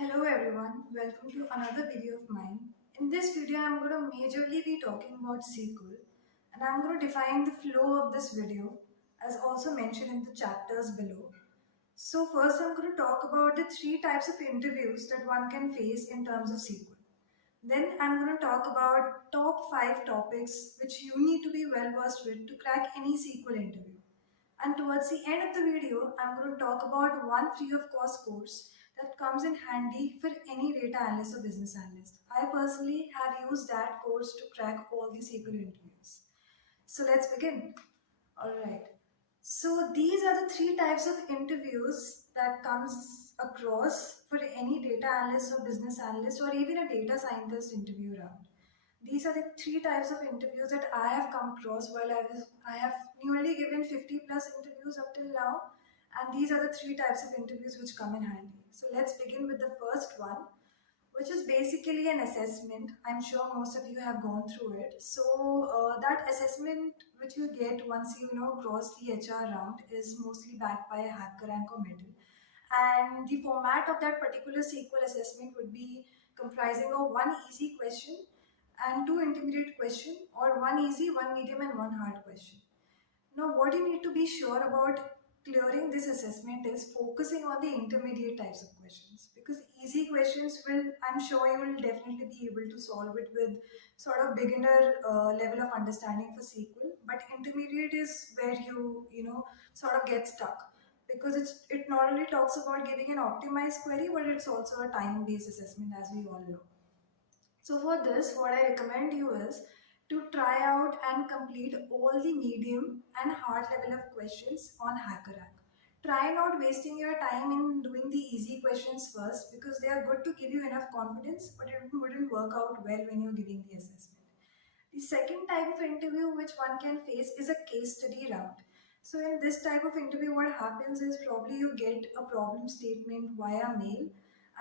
Hello everyone, welcome to another video of mine. In this video, I'm going to majorly be talking about SQL and I'm going to define the flow of this video as also mentioned in the chapters below. So first I'm going to talk about the three types of interviews that one can face in terms of SQL. Then I'm going to talk about top 5 topics which you need to be well versed with to crack any SQL interview. And towards the end of the video, I'm going to talk about one free of cost course that comes in handy for any data analyst or business analyst. I personally have used that course to crack all the SQL interviews. So let's begin. Alright. So these are the three types of interviews that comes across for any data analyst or business analyst or even a data scientist interview round. These are the three types of interviews that I have come across while I have nearly given 50 plus interviews up till now, and these are the three types of interviews which come in handy. So let's begin with the first one, which is basically an assessment. I'm sure most of you have gone through it. So that assessment which you get once you cross the HR round is mostly backed by a hacker rank or medal. And the format of that particular SQL assessment would be comprising of one easy question and two intermediate question, or one easy, one medium and one hard question. Now what you need to be sure about clearing this assessment is focusing on the intermediate types of questions, because easy questions will, I'm sure you will definitely be able to solve it with sort of beginner level of understanding for SQL, but intermediate is where you sort of get stuck, because it not only talks about giving an optimized query, but it's also a time based assessment, as we all know. So for this, what I recommend you is to try out and complete all the medium and hard level of questions on HackerRank. Try not wasting your time in doing the easy questions first, because they are good to give you enough confidence, but it wouldn't work out well when you're giving the assessment. The second type of interview which one can face is a case study round. So in this type of interview, what happens is probably you get a problem statement via mail,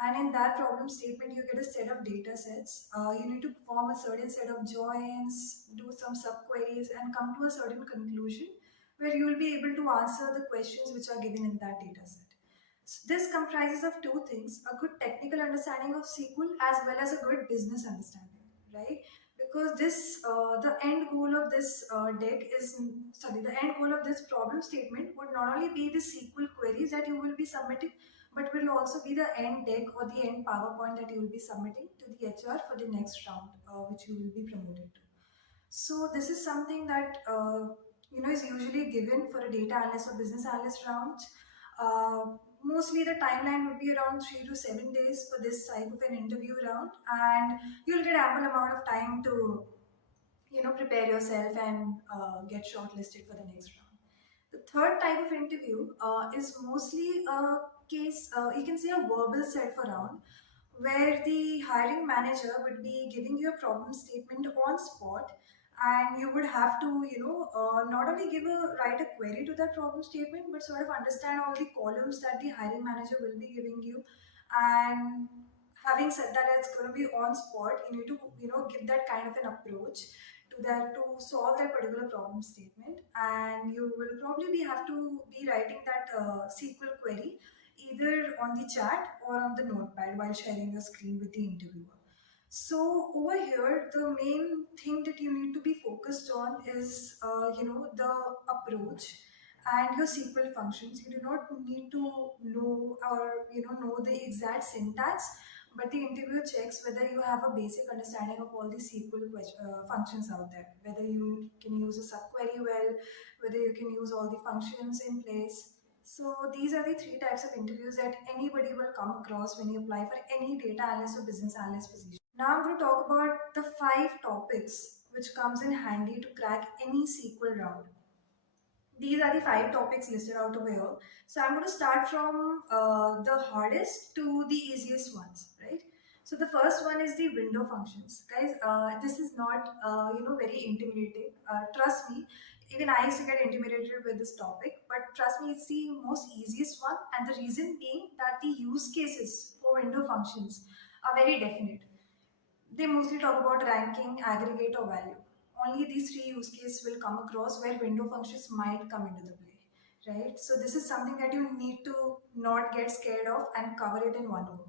and in that problem statement you get a set of data sets. You need to perform a certain set of joins, do some subqueries and come to a certain conclusion where you will be able to answer the questions which are given in that data set. So this comprises of two things: a good technical understanding of SQL as well as a good business understanding, right? Because the end goal of this the end goal of this problem statement would not only be the SQL queries that you will be submitting, but will also be the end deck or the end PowerPoint that you will be submitting to the HR for the next round, which you will be promoted to. So this is something that is usually given for a data analyst or business analyst round. Mostly the timeline would be around 3 to 7 days for this type of an interview round, and you'll get ample amount of time to prepare yourself and get shortlisted for the next round. The third type of interview is mostly a case, you can say a verbal set for round, where the hiring manager would be giving you a problem statement on spot, and you would have to not only write a query to that problem statement, but sort of understand all the columns that the hiring manager will be giving you. And having said that, it's going to be on spot, you need to give that kind of an approach to that to solve that particular problem statement, and you will probably have to be writing that SQL query either on the chat or on the notepad while sharing your screen with the interviewer. So over here, the main thing that you need to be focused on is the approach and your SQL functions. You do not need to know the exact syntax, but the interview checks whether you have a basic understanding of all the SQL functions out there, whether you can use a subquery well, whether you can use all the functions in place. So these are the three types of interviews that anybody will come across when you apply for any data analyst or business analyst position. Now I'm going to talk about the 5 topics which comes in handy to crack any SQL round. These are the 5 topics listed out over here. So I'm going to start from the hardest to the easiest ones, right? So the first one is the window functions. Guys, this is not very intimidating. Trust me, even I used to get intimidated with this topic, but trust me, it's the most easiest one, and the reason being that the use cases for window functions are very definite. They mostly talk about ranking, aggregate or value. Only these three use cases will come across where window functions might come into the play, right? So this is something that you need to not get scared of and cover it in one go.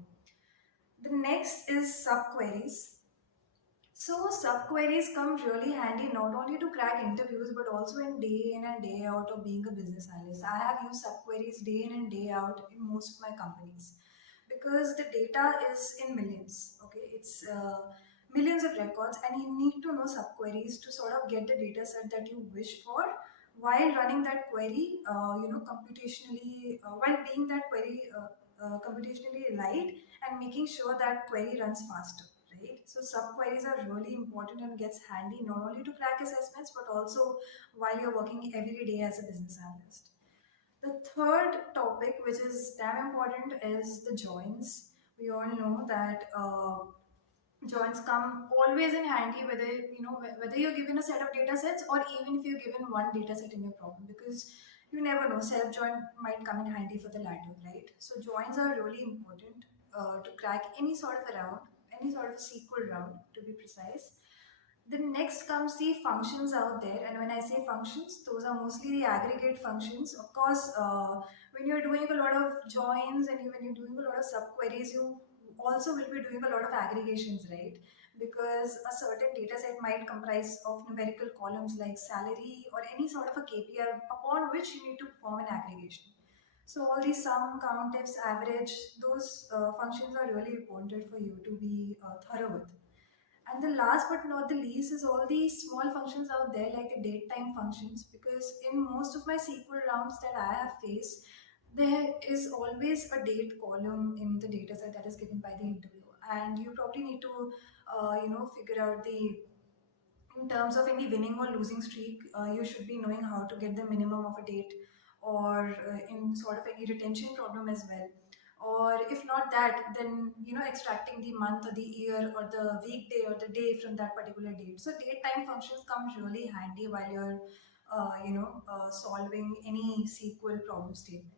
The next is subqueries. So subqueries come really handy not only to crack interviews but also in day in and day out of being a business analyst. I have used subqueries day in and day out in most of my companies because the data is in millions. Okay, it's millions of records, and you need to know subqueries to sort of get the data set that you wish for while running that query. Computationally, while being that query computationally light and making sure that query runs faster, right? So subqueries are really important and gets handy not only to crack assessments but also while you're working every day as a business analyst. The third topic, which is damn important, is the joins. We all know that joins come always in handy, whether whether you're given a set of data sets or even if you're given one data set in your problem, because you never know, self join might come in handy for the latter, right? So joins are really important to crack any sort of a round, any sort of SQL round to be precise. Then next comes the functions out there, and when I say functions, those are mostly the aggregate functions. Of course, when you're doing a lot of joins and when you're doing a lot of subqueries, you also will be doing a lot of aggregations, right? Because a certain data set might comprise of numerical columns like salary or any sort of a KPI upon which you need to perform an aggregation. So all these sum, count, ifs, average, those functions are really important for you to be thorough with. And the last but not the least is all these small functions out there like the date time functions, because in most of my SQL rounds that I have faced, there is always a date column in the data set that is given by the interviewer, and you probably need to figure out the, in terms of any winning or losing streak, you should be knowing how to get the minimum of a date, or in sort of any retention problem as well. Or if not that, then extracting the month or the year or the weekday or the day from that particular date. So date time functions come really handy while you're solving any SQL problem statement.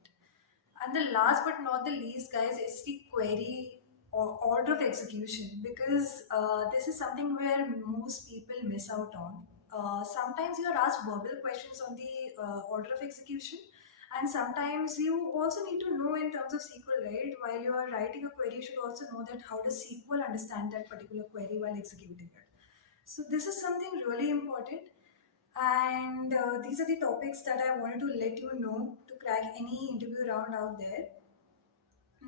And the last but not the least, guys, is the query or order of execution, because this is something where most people miss out on. Sometimes you are asked verbal questions on the order of execution, and sometimes you also need to know in terms of SQL, right? While you are writing a query, you should also know that how does SQL understand that particular query while executing it. So this is something really important, and these are the topics that I wanted to let you know to crack any interview round out there.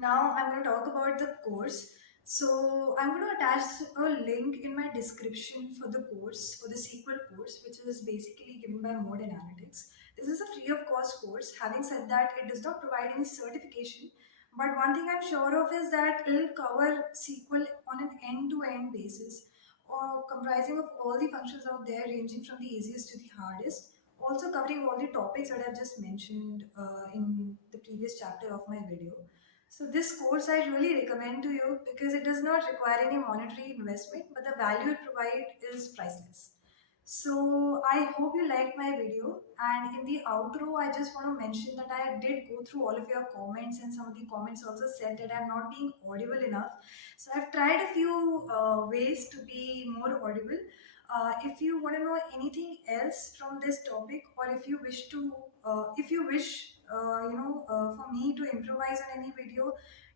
Now I'm going to talk about the course. So I'm going to attach a link in my description for the course, for the SQL course, which is basically given by Mode Analytics. This is a free of cost course. Having said that, it does not provide any certification. But one thing I'm sure of is that it will cover SQL on an end-to-end basis, or comprising of all the functions out there, ranging from the easiest to the hardest. Also covering all the topics that I've just mentioned in the previous chapter of my video. So this course I really recommend to you because it does not require any monetary investment, but the value it provides is priceless. So I hope you liked my video, and in the outro I just want to mention that I did go through all of your comments, and some of the comments also said that I'm not being audible enough. So I've tried a few ways to be more audible. If you want to know anything else from this topic, or if you wish to, if you wish, for me to improvise on any video,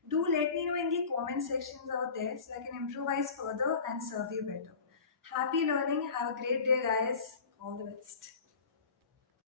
do let me know in the comment sections out there so I can improvise further and serve you better. Happy learning. Have a great day, guys. All the best.